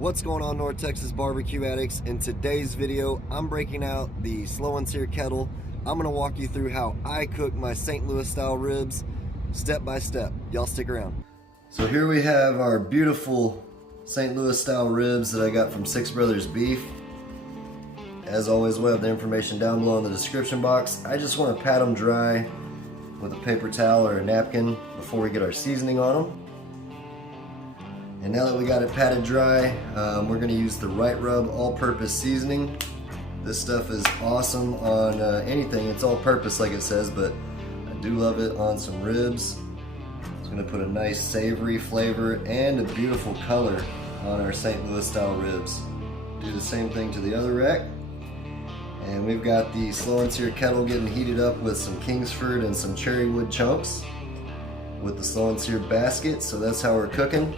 What's going on, North Texas barbecue addicts? In today's video, I'm breaking out the slow and sear kettle. I'm gonna walk you through how I cook my St. Louis style ribs step by step. Y'all stick around. So here we have our beautiful St. Louis style ribs that I got from Six Brothers Beef. As always, we'll have the information down below in the description box. I just want to pat them dry with a paper towel or a napkin before we get our seasoning on them. And now that we got it patted dry, we're going to use the Wright all-purpose seasoning. This stuff is awesome on anything. It's all-purpose like it says, but I do love it on some ribs. It's going to put a nice savory flavor and a beautiful color on our St. Louis style ribs. Do the same thing to the other rack. And we've got the slow and sear kettle getting heated up with some Kingsford and some cherry wood chunks with the slow and sear basket. So that's how we're cooking.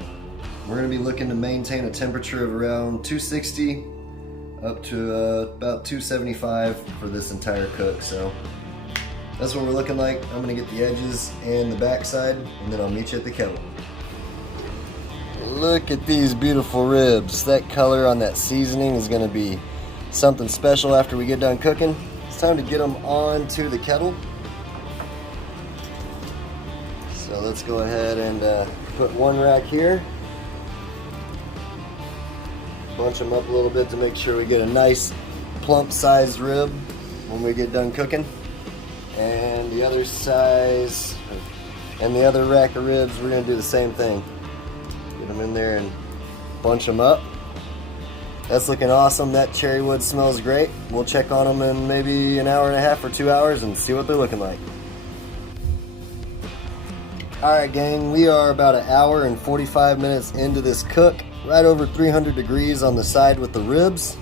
We're going to be looking to maintain a temperature of around 260 up to about 275 for this entire cook. So that's what we're looking like. I'm going to get the edges and the backside, and then I'll meet you at the kettle. Look at these beautiful ribs. That color on that seasoning is going to be something special after we get done cooking. It's time to get them onto the kettle. So let's go ahead and put one rack here. Bunch them up a little bit to make sure we get a nice plump sized rib when we get done cooking. And the other size, and the other rack of ribs, we're going to do the same thing. Get them in there and bunch them up. That's looking awesome. That cherry wood smells great. We'll check on them in maybe an hour and a half or 2 hours and see what they're looking like. Alright gang, we are about an hour and 45 minutes into this cook. Right over 300 degrees on the side with the ribs.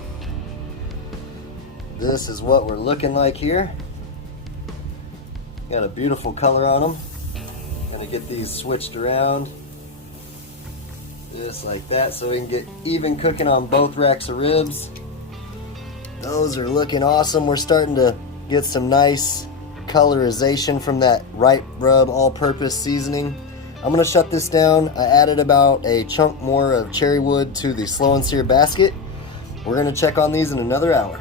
This is what we're looking like here. Got a beautiful color on them. Gonna get these switched around just like that so we can get even cooking on both racks of ribs. Those are looking awesome. We're starting to get some nice colorization from that Wright all-purpose seasoning. I'm going to shut this down. I added about a chunk more of cherry wood to the slow and sear basket. We're going to check on these in another hour.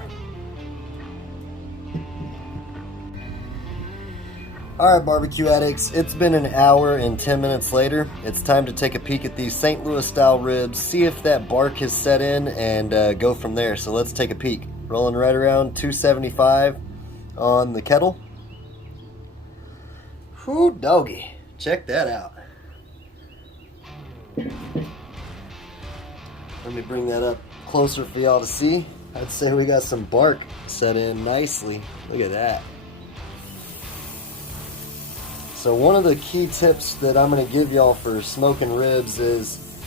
Alright barbecue addicts, it's been an hour and 10 minutes later. It's time to take a peek at these St. Louis style ribs, see if that bark has set in, and go from there. So let's take a peek. Rolling right around 275 on the kettle. Whoo doggy, check that out. Let me bring that up closer for y'all to see. I'd say we got some bark set in nicely. Look at that. So one of the key tips that I'm going to give y'all for smoking ribs is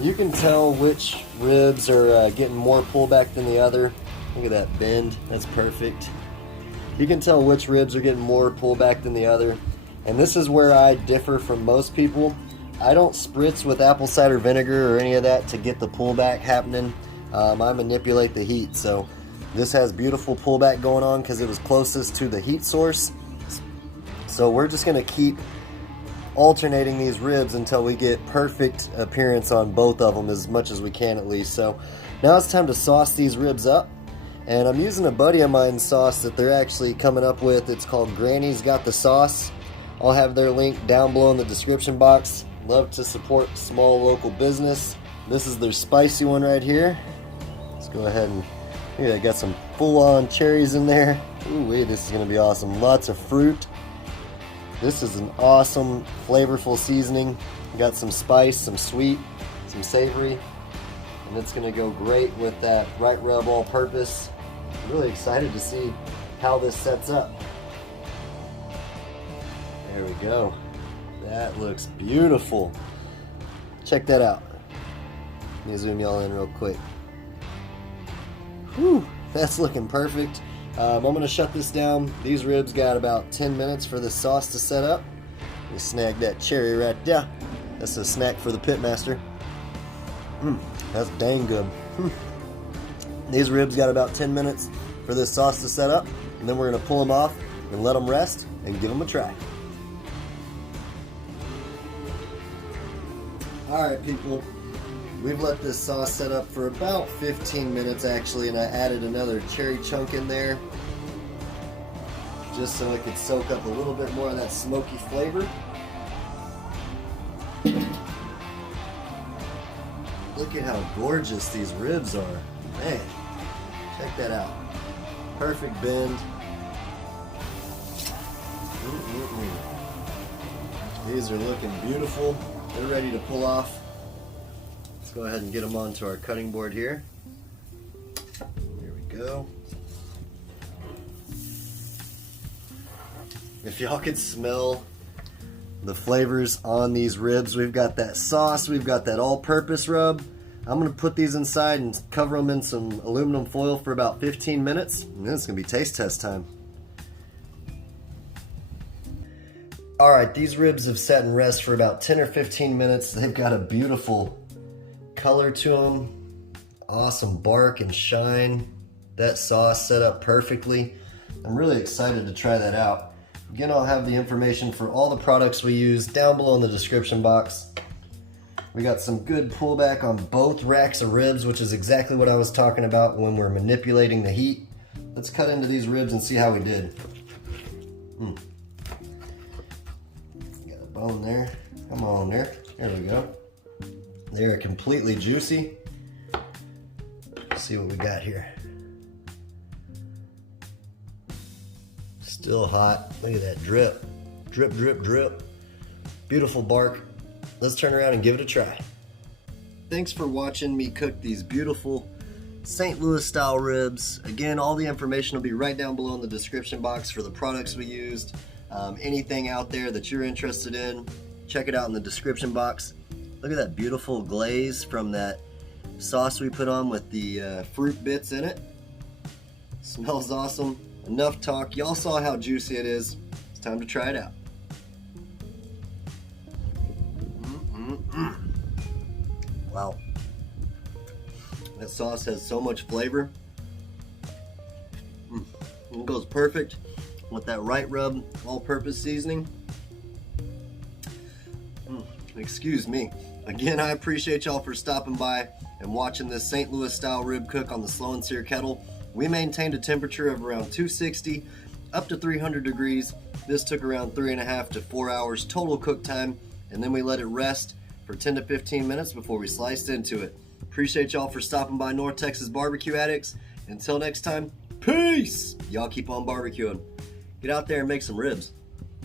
you can tell which ribs are getting more pullback than the other. Look at that bend, that's perfect. You can tell which ribs are getting more pullback than the other. And this is where I differ from most people. I don't spritz with apple cider vinegar or any of that to get the pullback happening. I manipulate the heat. So this has beautiful pullback going on because it was closest to the heat source. So we're just going to keep alternating these ribs until we get perfect appearance on both of them, as much as we can at least. So now it's time to sauce these ribs up. And I'm using a buddy of mine's sauce that they're actually coming up with. It's called Granny's Got the Sauce. I'll have their link down below in the description box. Love to support small local business. This is their spicy one right here. Let's go ahead and, yeah, I got some full-on cherries in there. Ooh, this is going to be awesome. Lots of fruit. This is an awesome, flavorful seasoning. Got some spice, some sweet, some savory, and it's going to go great with that Wright all-purpose. I'm really excited to see how this sets up. There we go. That looks beautiful. Check that out. Let me zoom y'all in real quick. Whew, that's looking perfect. I'm going to shut this down. These ribs got about 10 minutes for the sauce to set up. Let me snag that cherry right there. That's a snack for the pitmaster. That's dang good. These ribs got about 10 minutes for this sauce to set up, and then we're going to pull them off and let them rest and give them a try. Alright people, We've let this sauce set up for about 15 minutes actually, and I added another cherry chunk in there just so it could soak up a little bit more of that smoky flavor. Look at how gorgeous these ribs are. Man, check that out. Perfect bend. These are looking beautiful. They're ready to pull off. Let's go ahead and get them onto our cutting board here. Here we go. If y'all could smell the flavors on these ribs, we've got that sauce, we've got that all-purpose rub. I'm gonna put these inside and cover them in some aluminum foil for about 15 minutes, and then it's gonna be taste test time. All right, these ribs have sat in rest for about 10 or 15 minutes. They've got a beautiful color to them, awesome bark and shine. That sauce set up perfectly. I'm really excited to try that out. Again, I'll have the information for all the products we use down below in the description box. We got some good pullback on both racks of ribs, which is exactly what I was talking about when we're manipulating the heat. Let's cut into these ribs and see how we did. Got a bone there. Come on there. There we go. They're completely juicy. Let's see what we got here. Still hot. Look at that drip. Drip, drip, drip. Beautiful bark. Let's turn around and give it a try. Thanks for watching me cook these beautiful St. Louis style ribs. Again, all the information will be right down below in the description box for the products we used. Anything out there that you're interested in, check it out in the description box. Look at that beautiful glaze from that sauce we put on with the fruit bits in it. Smells awesome. Enough talk. Y'all saw how juicy it is. It's time to try it out. Wow. That sauce has so much flavor. It goes perfect with that Wright rub all-purpose seasoning. Excuse me. Again, I appreciate y'all for stopping by and watching this St. Louis style rib cook on the slow and sear kettle. We maintained a temperature of around 260 up to 300 degrees. This took around 3.5 to 4 hours total cook time, and then we let it rest for 10 to 15 minutes before we sliced into it. Appreciate y'all for stopping by North Texas Barbecue Addicts. Until next time, peace! Y'all keep on barbecuing. Get out there and make some ribs.